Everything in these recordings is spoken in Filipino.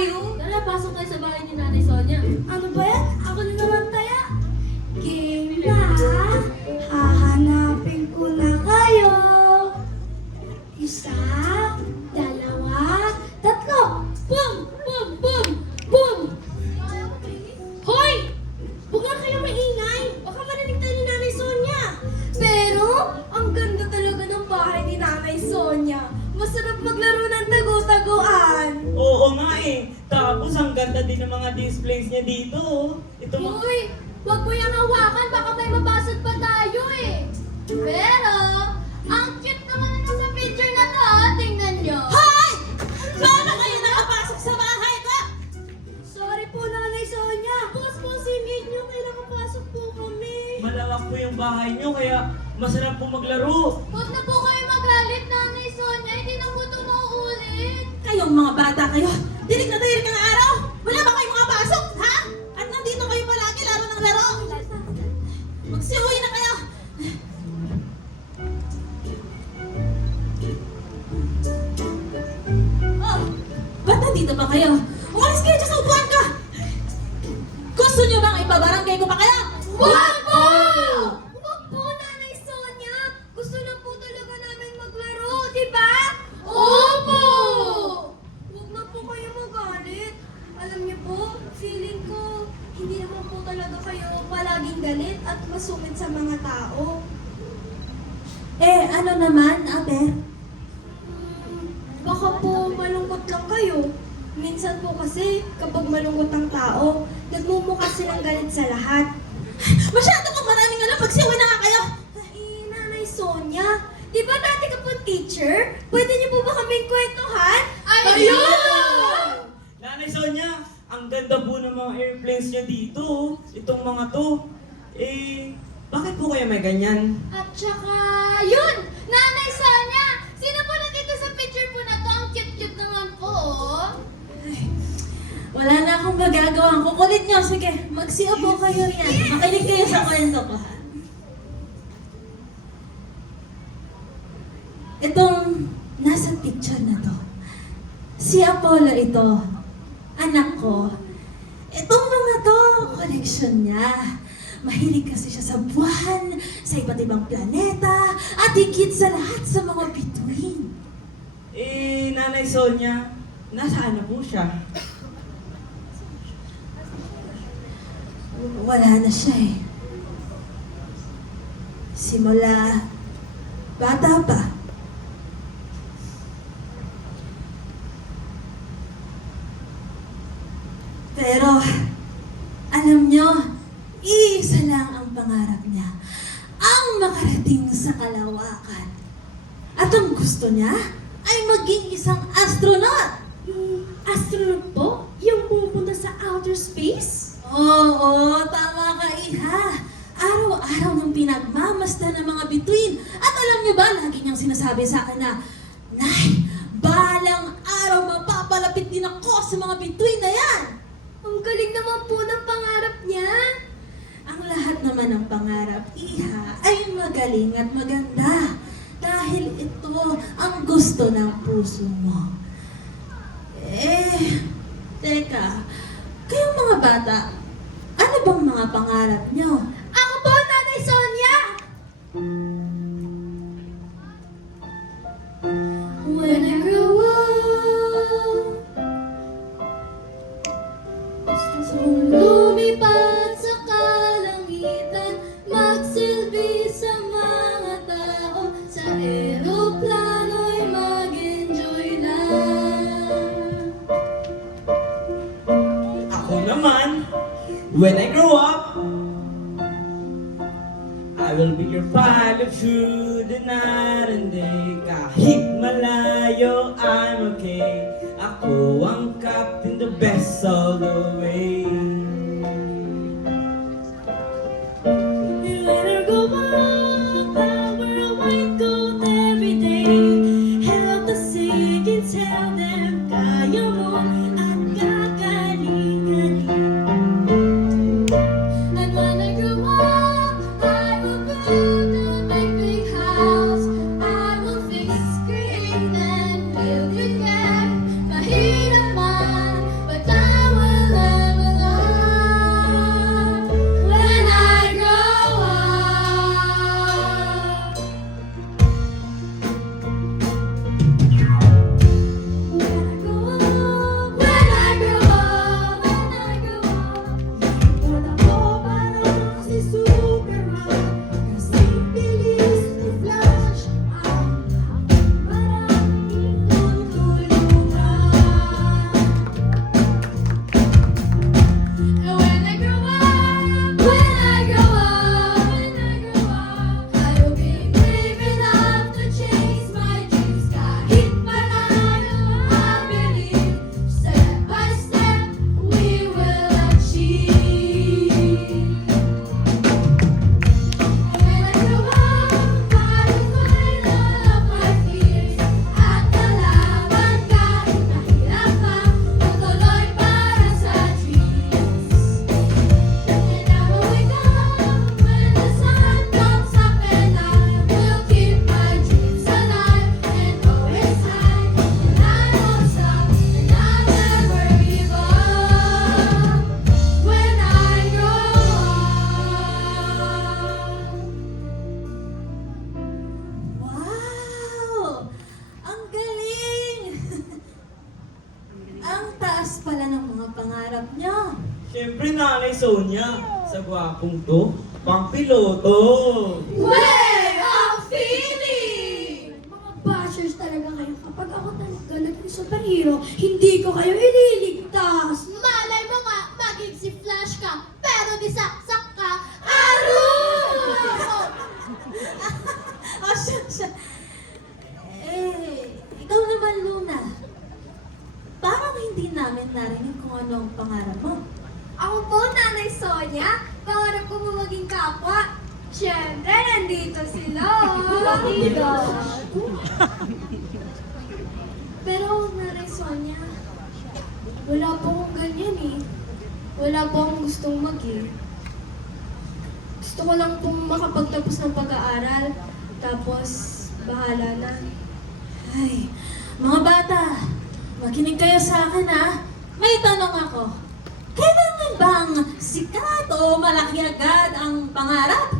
tayo. Tara, pasok tayo sa bahay ni Nanay Sonia. Ano ba yan? Ako na naman kaya. Game na. Hahanapin ko na kayo. Isa, dalawa, tatlo. Boom! Boom! Boom! Boom! Hoy! Huwag nga kayo maingay. Baka marinig tayo ni Nanay Sonia. Pero, ang ganda talaga ng bahay ni Nanay Sonia. Masarap maglaro ng tago-taguan. Oo nga eh. Tapos ang ganda din ng mga displays niya dito. Ito mga... Uy! Huwag mo yung hawakan. Baka may mabasag pa tayo eh. Pero, ang cute naman na sa picture na to. Tingnan nyo. Hoy! Paano kayo nakapasok sa bahay ko? Sorry po, Nanay Sonia. Boss po, singin nyo. May nakapasok po kami. Malawak po yung bahay niyo kaya masarap po maglaro. Huwag na po kayo magalit, Nanay Sonia. Hindi na po ito mauulit. Kayong mga bata kayo, dinig na tirik ang araw! Wala ba kayong makapasok, ha? At nandito kayo palagi, laro ng laro! Magsiuwi na kayo! Oh, ba't nandito pa kayo? Umalis kayo dyan sa upuan ka! Gusto nyo bang ipabarangay ko pa kayo? Huwag po! Huwag po, Nanay Sonia. Gusto lang po talaga namin maglaro, di ba? Opo! Huwag na po kayo magalit. Alam niyo po, feeling ko, hindi naman po talaga kayo palaging galit at masungit sa mga tao. Eh, ano naman, ate? Baka po malungkot lang kayo. Minsan po kasi, kapag malungkot ang tao, nagmumukha silang galit sa lahat. Masyado kang maraming alam, magsiwa na nga kayo! Ay, Nanay Sonia, di ba dati ka po teacher? Pwede niyo po ba kaming kwentuhan? Ayun! Nanay Sonia, ang ganda po ng mga airplanes niya dito. Itong mga to. Eh, bakit po kaya may ganyan? At saka, yun! Nanay Sonia! Sino po nandito sa picture po na to? Ang cute-cute naman po, oh. Wala na akong magagawa. Kukulit niyo. Sige, magsiupo kayo yan. Makinig kayo sa kwento ko. Itong nasa picture na to, si Apollo ito, anak ko. Itong mga to, koleksyon niya. Mahilig kasi siya sa buwan, sa iba't ibang planeta, at higit sa lahat sa mga bituin. Eh, Nanay Sonia, nasaan na po siya? Wala na siya eh. Simula bata pa. Pero, alam nyo, iisa lang ang pangarap niya. Ang makarating sa kalawakan. At ang gusto niya ay maging isang astronaut. Astronaut po? Yung pupunta sa outer space? Oo, tama ka, Iha. Araw-araw nang pinagmamasdan ng mga bituin. At alam niyo ba, lagi niyang sinasabi sa akin na, Nay, balang araw mapapalapit din ako sa mga bituin na yan. Ang galing naman po ng pangarap niya. Ang lahat naman ng pangarap, Iha, ay magaling at maganda. Dahil ito ang gusto ng puso mo. Teka, kayong mga bata, ano bang mga pangarap niyo? Ako po, Nanay Sonia! When I grow up, Lumipad sa kalangitan, magsilbi sa mga tao, sa eroplano'y mag-enjoy lang. Ako naman, when I grow up, I will be your pilot through the night and day. Kahit malayo, I'm okay. Ako ang captain, the best all the way. and when I grow up, I wear a white coat every day. Help the sick and tell them, kaya mo at kakalinganin. And when I grow up, I will build a big, big house. I will fix, create, and build with pangarap niyo? Siyempre, Nanay Sonia, sa gwapong to, pang piloto. Way of feeling! Mga bashers talaga kayo. Kapag ako talaga naging superhero, hindi ko kayo ililigtas. Malay mo nga, maging si Flash ka, pero di saksak ka, Arrow! Oh, siya. Ikaw naman, Luna. Parang hindi namin narinig kung ano ang pangarap mo. Ako po, Nanay Sonia, pangarap ko mo maging kapwa. Siyempre, nandito sila. Pero, Nanay Sonia, wala po akong ganyan eh. Wala po akong gustong maging. Gusto ko lang pong makapagtapos ng pag-aaral. Tapos, bahala na. Ay, mga bata, makinig kayo sa akin ha. May tanong ako. Kailangan bang sikat o malaki agad ang pangarap?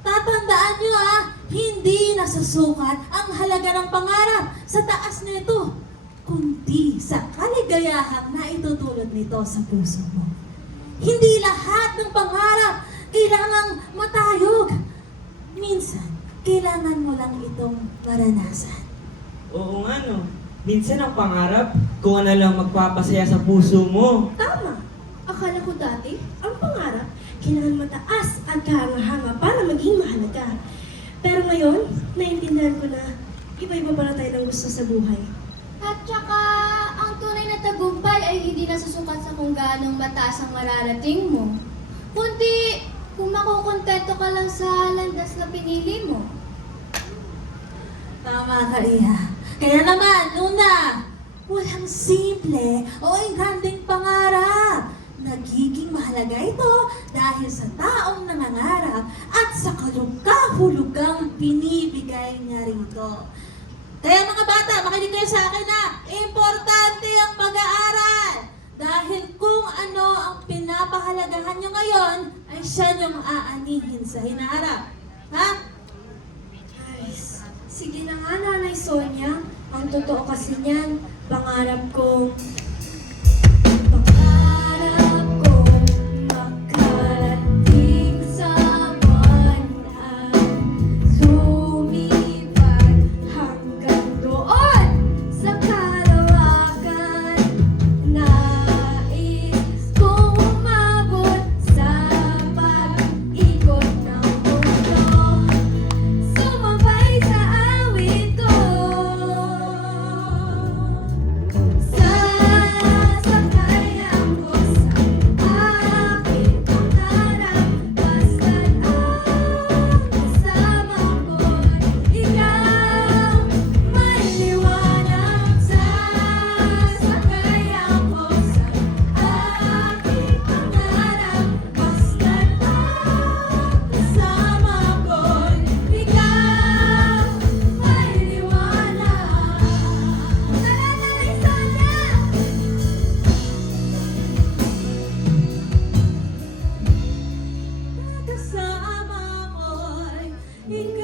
Tatandaan nyo ha, hindi nasusukat ang halaga ng pangarap sa taas nito, kundi sa kaligayahang na itutulot nito sa puso mo. Hindi lahat ng pangarap kailangang matayog. Minsan, kailangan mo lang itong maranasan. Oo nga, no. Minsan ang pangarap, kung ano lang magpapasaya sa puso mo. Tama. Akala ko dati, ang pangarap, kailangan mataas at kahanga-hanga para maging mahalaga. Pero ngayon, naiintindihan ko na iba-iba pala tayo ng gusto sa buhay. At saka, ang tunay na tagumpay ay hindi nasusukat sa kung gaano mataas ang mararating mo. Kundi, kung makukontento ka lang sa landas na pinili mo. Tama ka, Iha. Kaya naman, Luna, walang simple o ingranding pangarap. Nagiging mahalaga ito dahil sa taong nangangarap at sa kahulugang binibigay niya rito. Kaya mga bata, makinig kayo sa akin na importante ang pag-aaral. Dahil kung ano ang pinapahalagahan nyo ngayon, ay siya niyong aanihin sa hinaharap. Ha? Ay, sige na nga, Nanay Sonia. Ang totoo kasi niyan, pangarap ko makarating sa buwan at lumipad hanggang doon sa karawakan. Nais kong umabot sa pag-ikot ng mundo, sumabay sa awit ko. Sasakay ako sa aking pangarap, basta't ang kasama ko'y ikaw. May liwanag. Sasakay ako sa aking pangarap, basta't ang kasama ko'y ikaw. May liwanag. Nanay Sonia! Kasama mo'y ikaw.